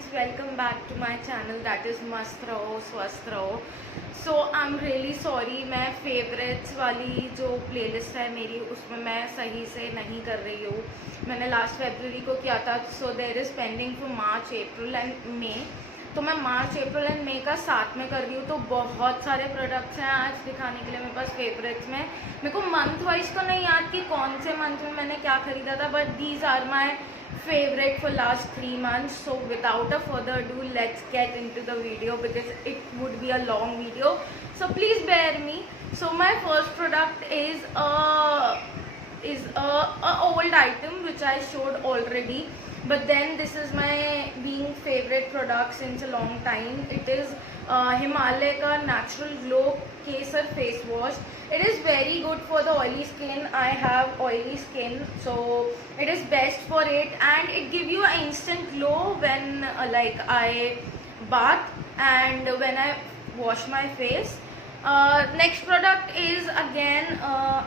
friends, welcome back to my channel that is मस्त रहो स्वस्थ रहो. So I'm really sorry, मैं favorites वाली जो playlist है मेरी उसमें मैं सही से नहीं कर रही हूँ. मैंने लास्ट फरवरी को किया था. So there is pending for March, April and May. तो मैं मार्च, अप्रैल एंड मई का साथ में कर रही हूँ. तो बहुत सारे प्रोडक्ट्स हैं आज दिखाने के लिए मेरे पास फेवरेट्स में. मेरे को मंथ वाइज तो नहीं याद कि कौन से मंथ में मैंने क्या खरीदा था, but these are my favorite for last 3 months. So without a further ado, let's get into the video because it would be a long video, so please bear me. So my first product is a old item which I showed already, but then this is my being favorite product since a long time. It is Himalaya ka natural glow Kesar face wash. It is very good for the oily skin. I have oily skin, so it is best for it, and it give you an instant glow when like I bath and when I wash my face. Next product is again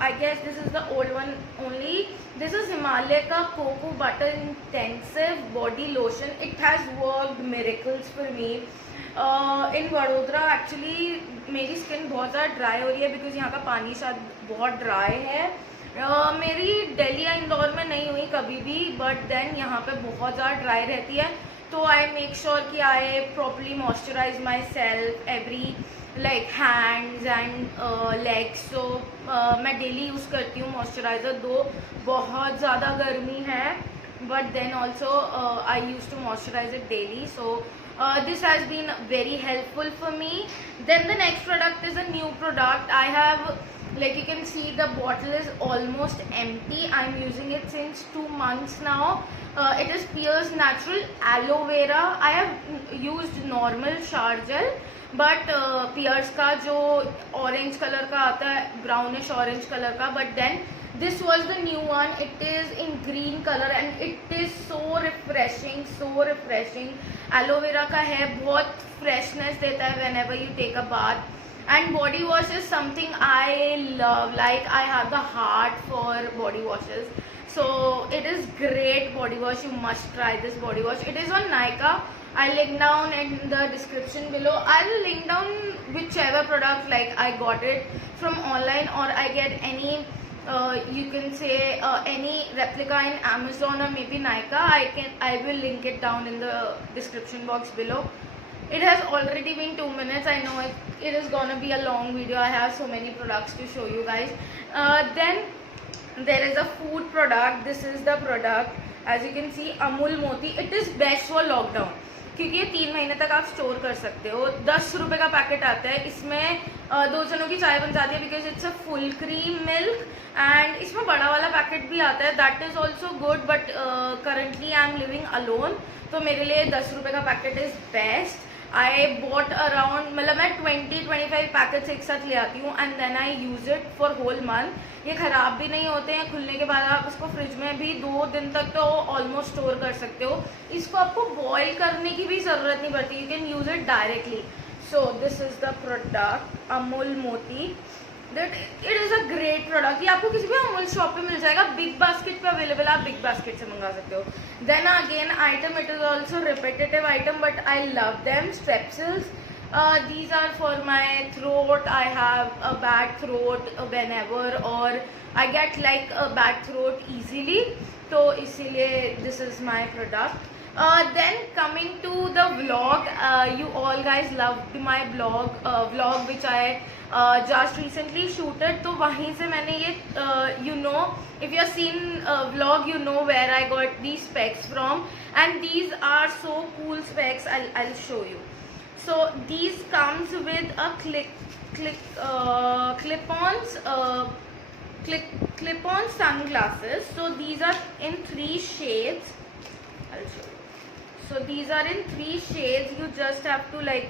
I guess this is the old one only. This is Himalaya ka Cocoa Butter Intensive Body Lotion. It has worked miracles for me. In Vadodara actually मेरी skin बहुत ज़्यादा dry हो रही है because यहाँ का पानी शायद बहुत ड्राई है. मेरी दिल्ली या इंदौर में नहीं हुई कभी भी, बट देन यहाँ पे बहुत ज़्यादा ड्राई रहती है. तो आई मेक श्योर कि I properly moisturise myself every like hands and legs. So मैं डेली यूज़ करती हूँ मॉइस्चराइज़र. दो बहुत ज़्यादा गर्मी है, but then also I used to moisturize it daily. So this has been very helpful for me. Then the next product is a new product. I have, like you can see, the bottle is almost empty. I'm using it since 2 months now. It is Pears Natural Aloe Vera. I have used normal shower gel, but Pears का जो orange color का आता है, brownish orange color का, but then this was the new one. It is in green color and it is so refreshing, so refreshing. Aloe vera का है, बहुत freshness देता है whenever you take a bath. And body wash is something I love. Like I have the heart for body washes. So it is great body wash. You must try this body wash. It is on Nykaa. I'll link down in the description below. I'll link down whichever product like I got it from online or I get any you can say any replica in Amazon or maybe Nykaa. I will link it down in the description box below. It has already been 2 minutes. I know it is gonna be a long video. I have so many products to show you guys. Then there is a food product. This is the product, as you can see, Amul Moti. It is best for lockdown क्योंकि ये 3 महीने तक आप store कर सकते हो. 10 रुपये का पैकेट आता है. इसमें 2 जनों की चाय बन जाती है because it's a full cream milk. And इसमें बड़ा वाला पैकेट भी आता है, that is also good, but currently I am living alone, तो मेरे लिए 10 रुपये का packet is best. I bought around, मतलब मैं 20-25 पैकेट्स एक साथ ले आती हूँ and then I use it for whole month. ये ख़राब भी नहीं होते हैं. खुलने के बाद आप इसको फ्रिज में भी 2 दिन तक तो ऑलमोस्ट स्टोर कर सकते हो. इसको आपको बॉईल करने की भी ज़रूरत नहीं पड़ती. You can use it directly. So this is the product Amul Moti. That it is a great product. ये आपको किसी भी अमूल शॉप पे मिल जाएगा. बिग बास्केट पे अवेलेबल, आप बिग बास्केट से मंगा सकते हो. Then again item, it is also repetitive item but I love them. Strepsils. These are for my throat. I have a bad throat whenever, or I get like a bad throat easily. तो इसीलिए this is my product. Then coming to the vlog, you all guys loved my vlog which I just recently shooted. तो वहीं से मैंने ये you know, if you have seen vlog, you know where I got these specs from, and these are so cool specs. I'll show you. So these comes with a clip-on sunglasses. So these are in 3 shades. I'll show you. So these are in 3 shades. You just have to like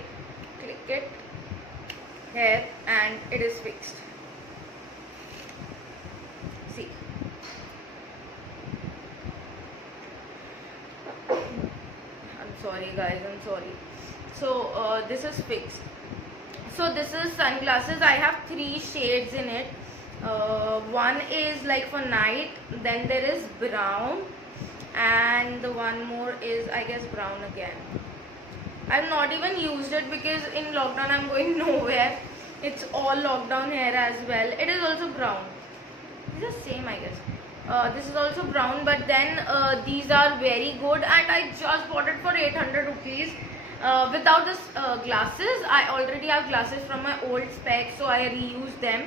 click it here and it is fixed. See. I'm sorry guys, I'm sorry. So this is fixed. So this is sunglasses. I have 3 shades in it. One is like for night, then there is brown, and the one more is I guess brown again. I've not even used it because in lockdown I'm going nowhere. It's all lockdown here as well. It is also brown. It's the same, I guess. This is also brown, but then these are very good, and I just bought it for 800 rupees. Without this glasses, I already have glasses from my old specs, so I reuse them.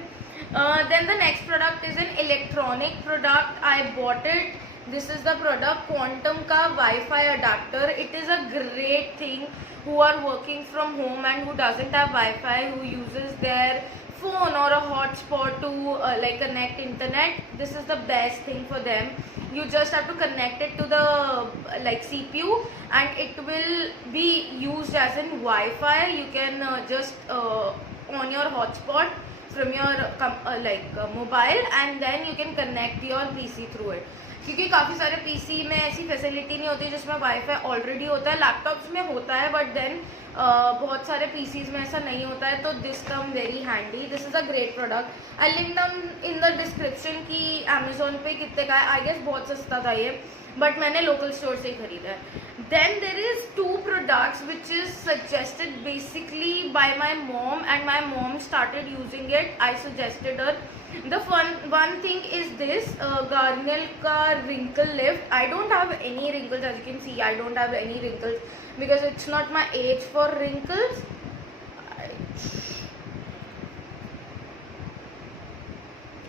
Then the next product is an electronic product. I bought it. This is the product Quantum ka Wi-Fi adapter. It is a great thing who are working from home and who doesn't have Wi-Fi, who uses their phone or a hotspot to like connect internet. This is the best thing for them. You just have to connect it to the like CPU, and it will be used as in Wi-Fi. You can just on your hotspot from your mobile, and then you can connect your PC through it. क्योंकि काफ़ी सारे PC में ऐसी facility नहीं होती जिसमें wifi already होता है. लैपटॉप्स में होता है, बट देन बहुत सारे पीसीज में ऐसा नहीं होता है. तो this come very handy. This is a great product. I link down in the description की अमेजोन पे कितने का है. आई गेस बहुत सस्ता था ये, बट मैंने लोकल स्टोर से ही खरीदा है. Then there is two products which is suggested basically by my mom, and my mom started using it. I suggested her. The one thing is this Garnier ka wrinkle lift. I don't have any wrinkles, as you can see. I don't have any wrinkles because it's not my age for wrinkles.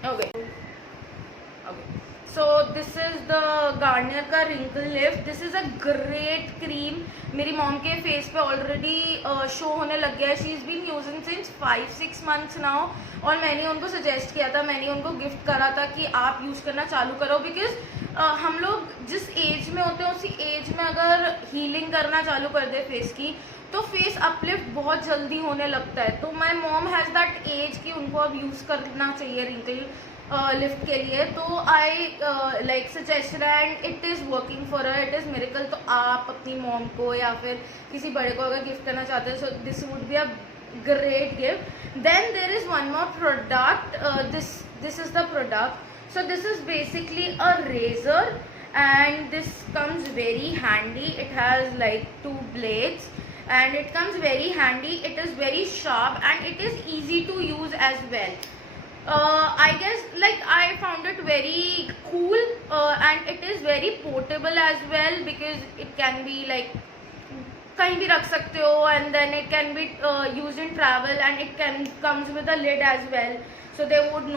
Okay. So this is the Garnier का wrinkle lift. This is a great cream. मेरी mom के face पे already show होने लग गया है. She is been using since 5-6 months now, और मैंने उनको सजेस्ट किया था, मैंने उनको गिफ्ट करा था कि आप यूज़ करना चालू करो. बिकॉज हम लोग जिस एज में होते हैं उसी एज में अगर हीलिंग करना चालू कर दे फेस की, तो फेस अपलिफ्ट बहुत जल्दी होने लगता है. तो my mom has that age कि उनको अब यूज़ करना चाहिए रिंकल लिफ्ट के लिए. तो I like suggested and it is working for a. It is miracle. तो आप अपनी मॉम को या फिर किसी बड़े को अगर गिफ्ट करना चाहते हैं, so this would be a great gift. Then there is one more product. This is the product. So this is basically a razor, and this comes very handy. It has like 2 blades, and it comes very handy. It is very sharp, and it is easy to use as well. I guess like I found it very cool, and it is very portable as well, because it can be like कहीं भी रख सकते हो, and then it can be used in travel, and it comes with a lid as well, so there would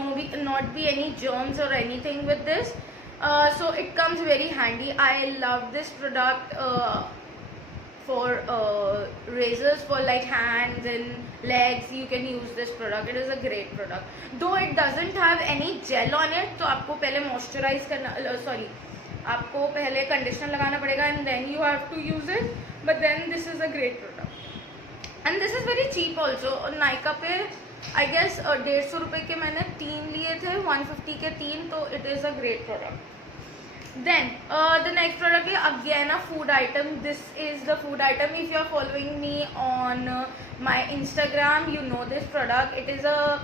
not be any germs or anything with this. So it comes very handy. I love this product for razors for like hands and legs. You can use this product. It is a great product, though it doesn't have any gel on it. तो आपको पहले moisturise करना आपको पहले conditioner लगाना पड़ेगा, and then you have to use it. But then this is a great product, and this is very cheap also. Nykaa पे I guess 150 रुपये के मैंने 3 लिए थे, 150 के 3. तो it is a great product. Then the next product is again a food item. This is the food item. If you are following me on my Instagram, you know this product. It is a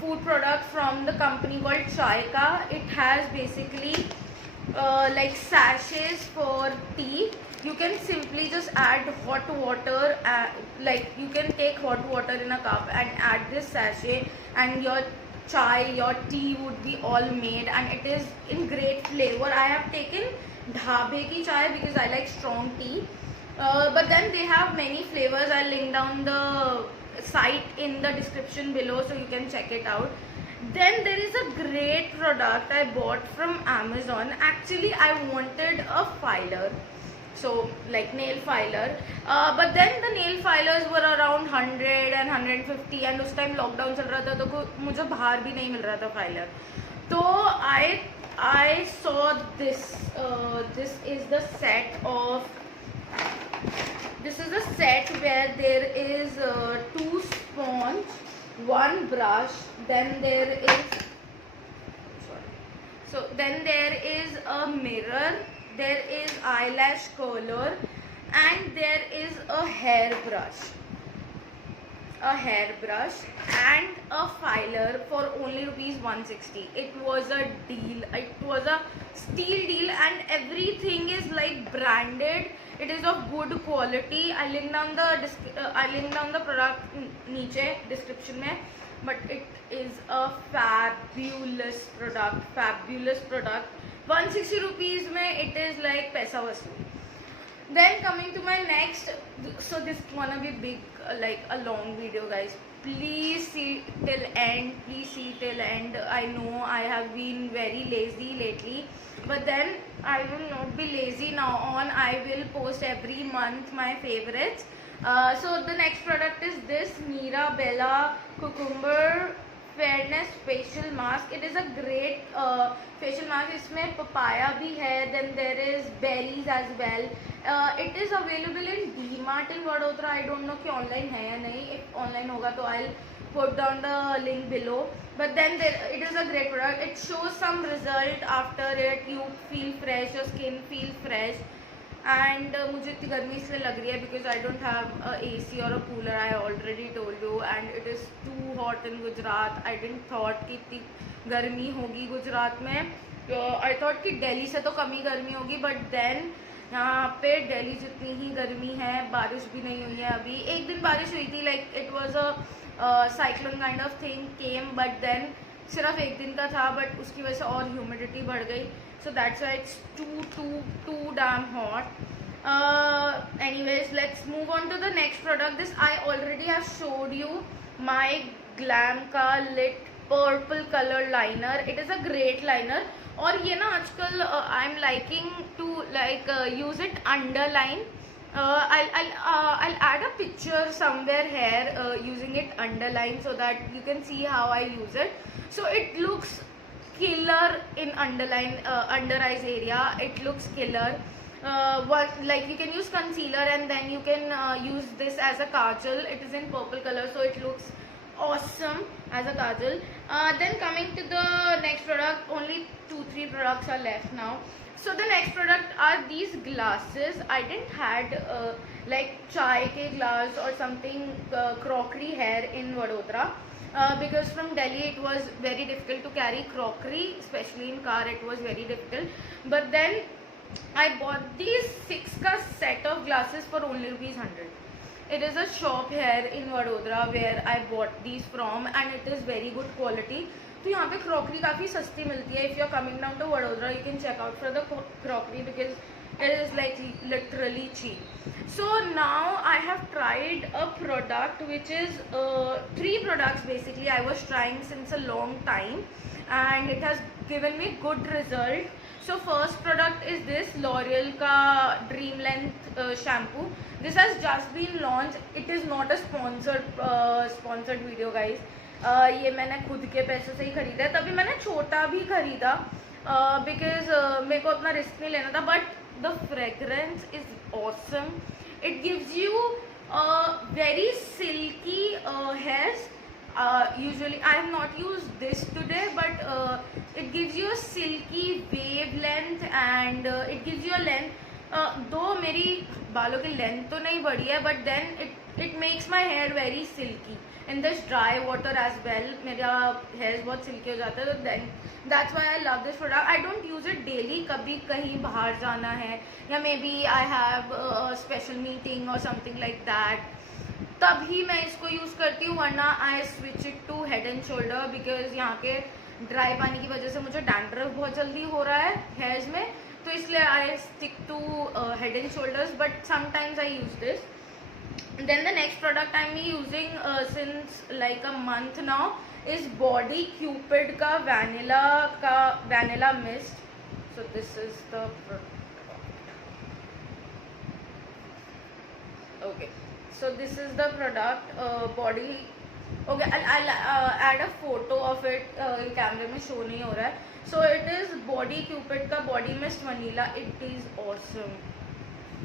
food product from the company called Chaika. It has basically like sachets for tea. You can simply just add hot water, like you can take hot water in a cup and add this sachet, and your chai, your tea would be all made, and it is in great flavor. I have taken dhabe ki chai because I like strong tea, but then they have many flavors. I'll link down the site in the description below, so you can check it out. Then there is a great product I bought from Amazon. Actually I wanted a filer, so like nail filer, but then the nail filers were around 100 and 150, and उस time lockdown चल रहा था, तो मुझे बाहर भी नहीं मिल रहा था filer. तो I saw this. This is the set where there is 2 sponge, 1 brush, then there is a mirror, there is eyelash curler, and there is a hairbrush and a filer for only rupees 160. It was a deal. It was a steal deal, and everything is like branded. It is of good quality. I link down the product नीचे description में. But it is a fabulous product. 160 rupees में it is like पैसा वसूल. Then coming to my next, so this is gonna be big, like a long video, guys. Please see till end. I know I have been very lazy lately, but then I will not be lazy now on. I will post every month my favorites. So the next product is this Mirabella Cucumber Fairness facial mask. It is a great facial mask. इसमें papaya भी है, then there is berries as well. It is available in D-Mart in Vadodara. I don't know कि online है या नहीं. If online होगा तो I'll put down the link below. But then it is a great product. It shows some result after it. You feel fresh, your skin feels fresh. And मुझे इतनी गर्मी इसलिए लग रही है because I don't have a AC or a cooler. I already told you, and it is too hot in Gujarat. I didn't thought कि इतनी गर्मी होगी गुजरात में. I thought कि दिल्ली से तो कम ही गर्मी होगी, but then यहाँ पे दिल्ली जितनी ही गर्मी है. बारिश भी नहीं हुई है अभी. एक दिन बारिश हुई थी, like it was a cyclone kind of thing came, but then सिर्फ एक दिन का था, but उसकी वजह से और ह्यूमिडिटी बढ़ गई. So that's why it's too damn hot. Anyways, let's move on to the next product. This I already have showed you, my Glamka Lit Purple Color Liner. It is a great liner. और ये ना आजकल I'm liking to use it underline. I'll add a picture somewhere here using it underline so that you can see how I use it. So it looks killer in underline under eyes area. It looks killer. Like you can use concealer and then you can use this as a kajal. It is in purple color, so it looks awesome as a kajal. Then coming to the next product, only 2-3 products are left now. So the next product are these glasses. I didn't had like chai ke glass or something crockery here in Vadodara. Because from Delhi it was very difficult to carry crockery, especially in car it was very difficult. But then I bought these 6 ka set of glasses for only ₹100. It is a shop here in Vadodara where I bought these from, and it is very good quality. तो यहाँ पे crockery काफ़ी सस्ती मिलती है. If you are coming down to Vadodara, you can check out for the crockery because it is like literally cheap. So now I have tried a product which is 3 products basically I was trying since a long time, and it has given me good result. So first product is this L'Oreal ka Dream Length shampoo. This has just been launched. It is not a sponsored video, guys. ये मैंने खुद के पैसों से ही खरीदा है. तभी मैंने छोटा भी खरीदा because मेरे को अपना रिस्क नहीं लेना था. But the fragrance is awesome. It gives you very silky hairs. Usually I have not used this today, but it gives you a silky wavelength, and it gives you a length. दो मेरी बालों की length तो नहीं बढ़ी है, but then it makes my hair very silky in this dry water as well. मेरा hairs बहुत silky हो जाता है, तो then that's why I love this product. I don't use it daily. कभी कहीं बाहर जाना है या maybe I have a special meeting or something like that, तभी मैं इसको यूज़ करती हूँ. वरना I switch it to Head and Shoulder because यहाँ के ड्राई पानी की वजह से मुझे डैंड्रफ बहुत जल्दी हो रहा है हेयर्स में, तो इसलिए I stick to Head and Shoulders, but sometimes I use this. Then the next product I'm using since like a month now is Body Cupid ka vanilla mist. So this is the product. Okay, so this is the product body. Okay, I'll add a photo of it. कैमरे में show नहीं हो रहा है. So it is Body Cupid का body mist vanilla. It is awesome.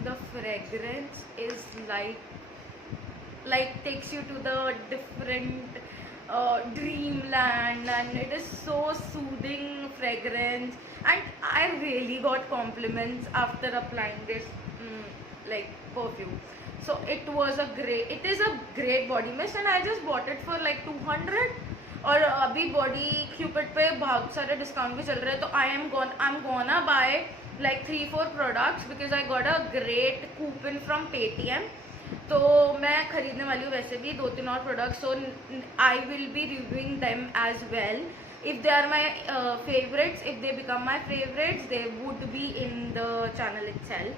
The fragrance is like takes you to the different dreamland, and it is so soothing fragrance, and I really got compliments after applying this like perfume. So it is a great body mist, and I just bought it for like 200. और अभी Body Cupid पे बहुत सारे discount भी चल रहे हैं, तो I'm gonna buy like 3-4 products because I got a great coupon from Paytm. तो मैं खरीदने वाली हूँ वैसे भी 2-3 और products, so I will be reviewing them as well. If they are my favorites, if they become my favorites, they would be in the channel itself.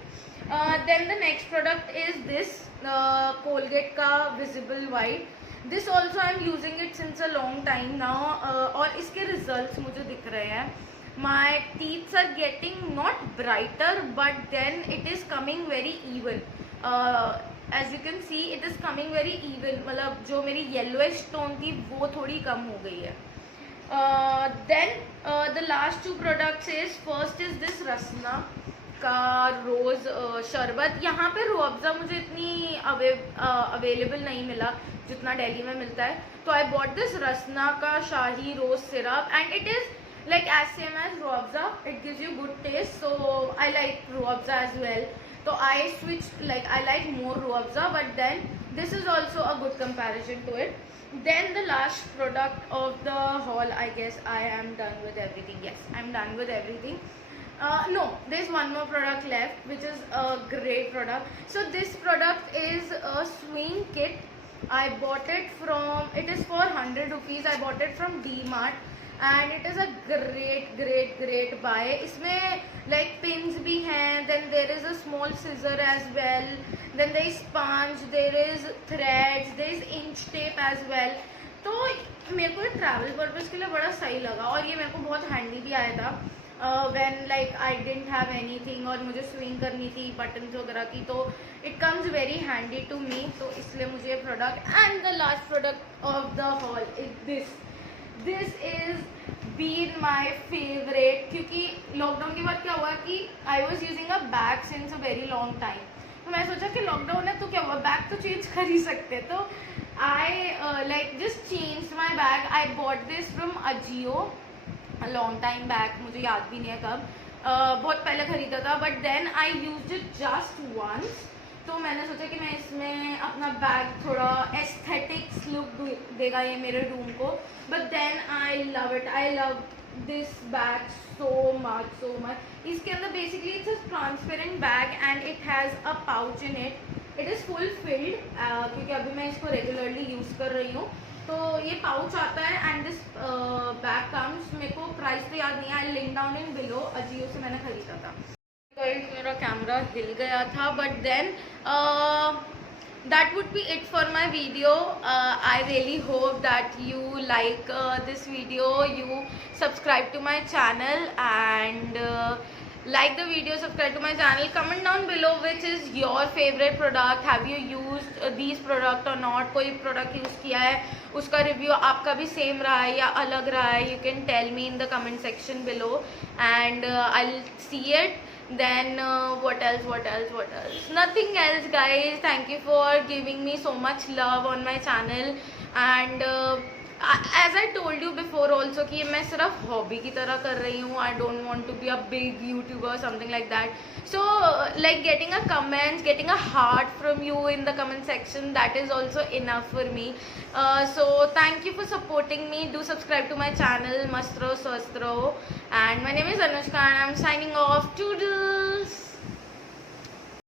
Then the next product is this Colgate का Visible White. This also I am using it since a long time now. और इसके results मुझे दिख रहे हैं. My teeth are getting not brighter, but then it is coming very even. As you can see, it is coming very even. मतलब जो मेरी yellowish tone थी वो थोड़ी कम हो गई है. Then the last two products is first is this रसना का रोज़ शरबत. यहाँ पे रूह अफ़ज़ा मुझे इतनी अवेलेबल नहीं मिला जितना दिल्ली में मिलता है, तो आई बॉट दिस रसना का शाही rose syrup and it is like as same as Rooh Afza. It gives you good taste, so I like Rooh Afza as well. So I switched, like I like more Rooh Afza, but then this is also a good comparison to it. Then the last product of the haul, I guess I am done with everything. Yes, I'm done with everything. No, there's one more product left, which is a great product. So this product is a swing kit. I bought it from, it is for 100 rupees. I bought it from D-Mart and it is a great buy. इसमें like pins भी हैं, then there is a small scissor as well, then there is sponge, there is threads, there is inch tape as well. तो मेरे को travel purpose के लिए बड़ा सही लगा और ये मेरे को बहुत हैंडी भी आया था when like I didn't have anything और मुझे स्विंग करनी थी बटन्स वगैरह की, तो it comes very handy to me. तो इसलिए मुझे ये product. And the last product of the haul is this. This is been my favorite क्योंकि लॉकडाउन के बाद क्या हुआ कि I was using a bag since a very long time. तो मैं सोचा कि लॉकडाउन है तो क्या हुआ, बैग तो चेंज कर ही सकते. तो I like just changed my bag. I bought this from Ajio a long time back. मुझे याद भी नहीं है कब, बहुत पहले खरीदा था. But then I used it just once. तो मैंने सोचा कि मैं इसमें अपना बैग थोड़ा एस्थेटिक्स लुक देगा ये मेरे रूम को. But then I love it. I love this bag so much. इसके अंदर basically it's a transparent bag and it has a pouch in it. It is full filled क्योंकि अभी मैं इसको रेगुलरली यूज़ कर रही हूँ. तो ये पाउच आता है एंड दिस बैग कम्स. मेरे को प्राइस तो याद नहीं है, I link down in below. Ajio से मैंने खरीदा था. मेरा कैमरा हिल गया था. But then that would be it for my video. I really hope that you like this video, you subscribe to my channel and like the video, subscribe to my channel. Comment down below which is your favorite product. Have you used these product or not? कोई product use किया है उसका review आपका भी same रहा है या अलग रहा है? You can tell me in the comment section below and I'll see it. Then what else? Nothing else, guys. Thank you for giving me so much love on my channel and as I told you before also कि मैं सिर्फ hobby की तरह कर रही हूँ. I don't want to be a big YouTuber or something like that. So like getting a comment, getting a heart from you in the comment section, that is also enough for me. So thank you for supporting me. Do subscribe to my channel Mast Raho Swasth Raho. And my name is Anushka and I'm signing off. Toodles.